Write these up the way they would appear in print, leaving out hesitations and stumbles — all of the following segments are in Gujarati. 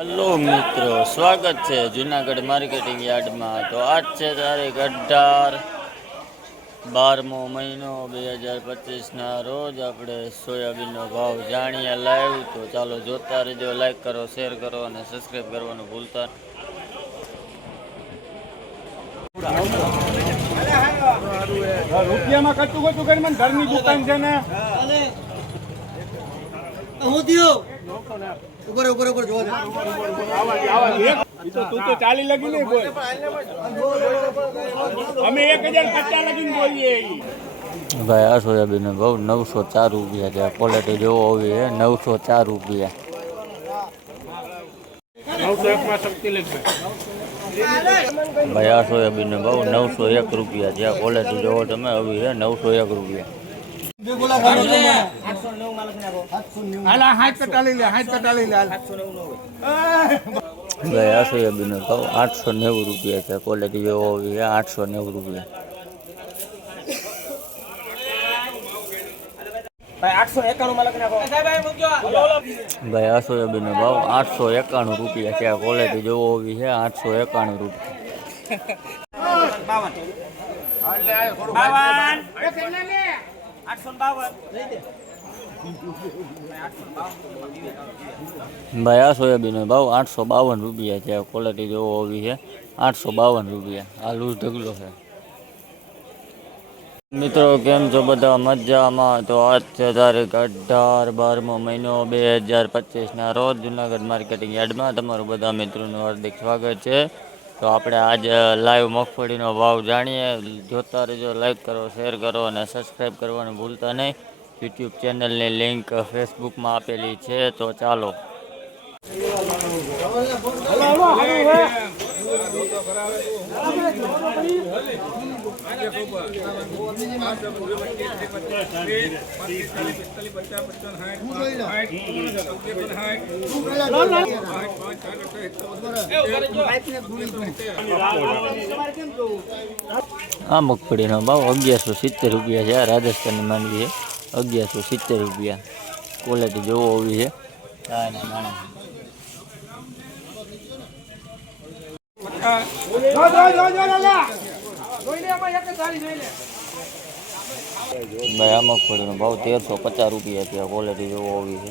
હલો મિત્રો, સ્વાગત છે જુનાગઢ માર્કેટિંગ યાર્ડમાં। તો આજ છે તારીખ 18/12મો મહિનો 2025ના રોજ આપણે સોયાબીનનો ભાવ જાણીએ લાઈવ। તો ચાલો જોતા રહેજો, લાઈક કરો, શેર કરો અને સબસ્ક્રાઈબ કરવાનું ભૂલતા રૂપિયામાં કટું કટું કરી મને ઘરની દુકાન છે ને હું થયો ઉપર ઉપર ઉપર જોવા તું તો ચાલી લગી ને બોલ, અમે 1050 લગીને બોલીએ। ભાઈ આ સોયાબીનનો ભાવ 904 રૂપિયા છે। ક્વોલિટી જોવો હોવી છે 904 રૂપિયા। 901 માં શક્તિ લખ ભાઈ આ સોયાબીનનો ભાવ 901 રૂપિયા છે। ક્વોલિટી જોવો તમે આવી છે 901 રૂપિયા। ભાઈ આ સોયાબીનનો ભાવ 890 રૂપિયા છે। ક્વોલિટી જોવો હોવી છે 890 રૂપિયા। ભાઈ 891 માં લખી નાખો ભાઈ આ સોયાબીનનો ભાવ 891 રૂપિયા છે। ક્વોલિટી જોવો હોવી છે 891 રૂપિયા। 852 ભાઈ આ સોયાબીનનો ભાવ 852 રૂપિયા છે। ક્વોલિટી જોવો હોવી છે 852 રૂપિયા। આ લૂઝ ઢગલો છે। મિત્રો કેમ છો બધા મજામાં? તો આજ છે તારીખ 18/12મો મહિનો 2025ના રોજ જુનાગઢ માર્કેટિંગ યાર્ડમાં તમારું બધા મિત્રોનું હાર્દિક સ્વાગત છે। તો આપણે આજે લાઈવ મગફળીનો ભાવ જાણીએ। જોતા રહેજો, લાઈક કરો, શેર કરો અને સબસ્ક્રાઈબ કરવાનું ભૂલતા નહીં। યુટ્યુબ ચેનલની લિંક ફેસબુકમાં આપેલી છે। તો ચાલો આ મગફળીનો ભાવ 1170 રૂપિયા છે। રાજસ્થાનની માંડવી છે 1170 રૂપિયા। ક્વોલિટી જોવો હોવી છે ભાઈ આ મગફળીનો ભાવ 1350 રૂપિયા છે। ક્વોલિટી જોવો હોવી છે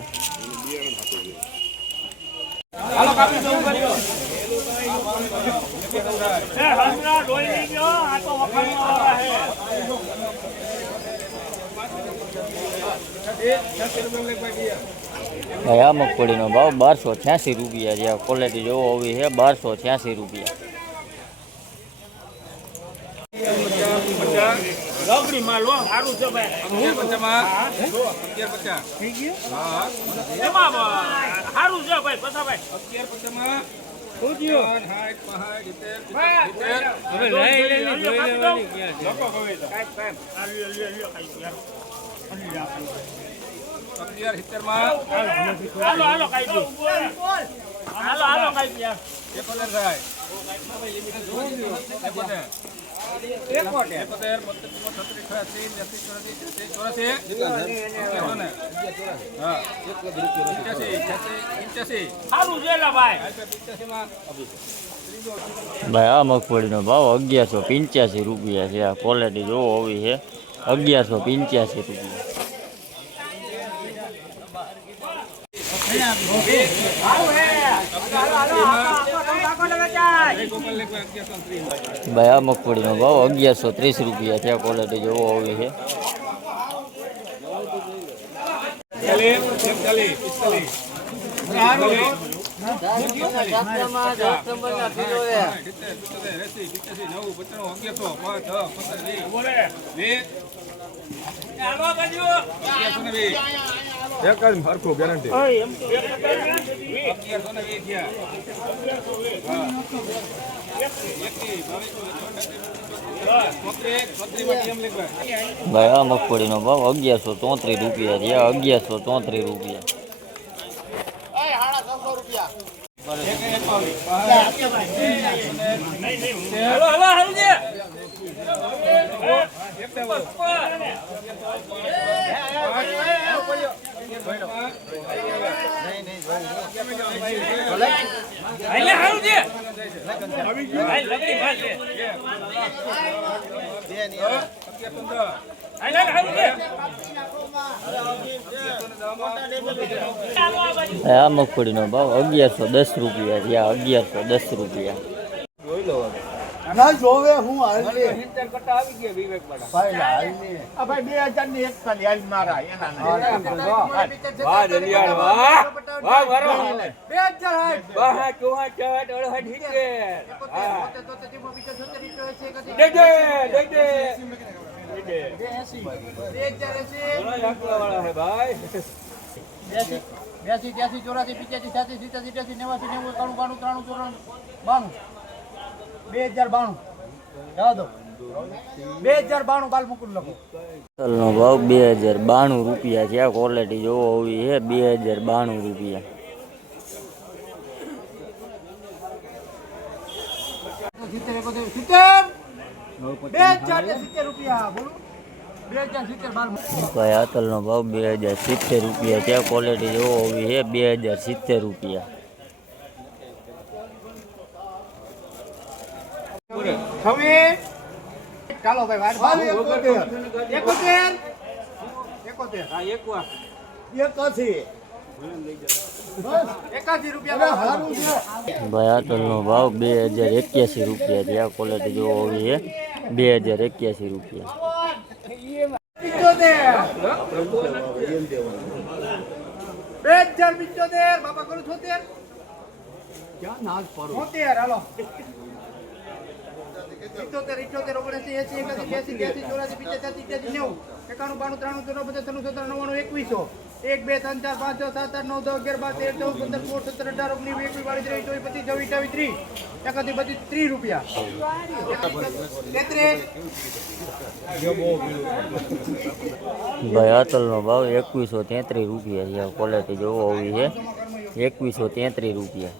ભાઈ આ મગફળીનો ભાવ 1286 રૂપિયા છે। ક્વોલિટી જોવો હોવી છે 1286 રૂપિયા। ભાઈ આ મગફળીનો ભાવ 1185 રૂપિયા છે। આ ક્વોલિટી જોવો હોવી છે 1185 રૂપિયા। ભાઈ આ મગફળીનો ભાવ 1130 રૂપિયા છે। ક્વોલિટી જોવો હોવી છે હરખું ગેરંટી ભાઈ આ મગફળીનો ભાવ 1133 રૂપિયા છે। 1133 રૂપિયા। હાલે હારું છે હાલ લગી ભાલ છે હાલે હારું છે આ મગફળીનો ભાવ 1110 રૂપિયા છે. 1110 રૂપિયા. ના જોવે હું હાલ લે કટ્ટા આવી ગયા વિવેક વાળા ભાઈ હાલ ને આ ભાઈ 2000 ની એક ખાલી હાલ મારા એના વાહ જલિયાળ વાહ વાહ વરો 2000 વાહ હા ચોહા ચાટ અડહા ઠીકે હા દે દે દે દે દે 2080 વાળા હે ભાઈ 82 83 84 85 87 87 88 90 91 92 93 94 92 જવા દો 2092 બાલ મુકુલ લખો તલનો ભાવ 2092 રૂપિયા છે. આ ક્વોલિટી જોવો હોવી છે 2092 રૂપિયા. રૂપિયા બોલો 2070 બાલ ભાઈ આ તલનો ભાવ 2070 રૂપિયા છે. આ ક્વોલિટી જોવો હોવી છે 2070 રૂપિયા. ચાલો ભાઈ વાર 71 હા એકવા 81 રૂપિયા હારું છે ભાઈ આ તલનો ભાવ 2081 રૂપિયા છે. આ ક્વોલિટી જોવો હોવી છે 2081 રૂપિયા. 2075 બાપા કરું 76 ક્યાં નાજ પરો 76 હાલો 78 79 80 81 82 83 84 85 90 91 92 93 94 95 96 97 98 2100 1 2 3 4 5 6 7 8 9 10 11 12 13 14 15 16 17 18 19 20 21 22 23 24 25 26 27 30 રૂપિયા ભાઈ આ તલનો ભાવ 2133 રૂપિયા છે. આ ક્વોલિટી જોવો હોવી છે 2133 રૂપિયા.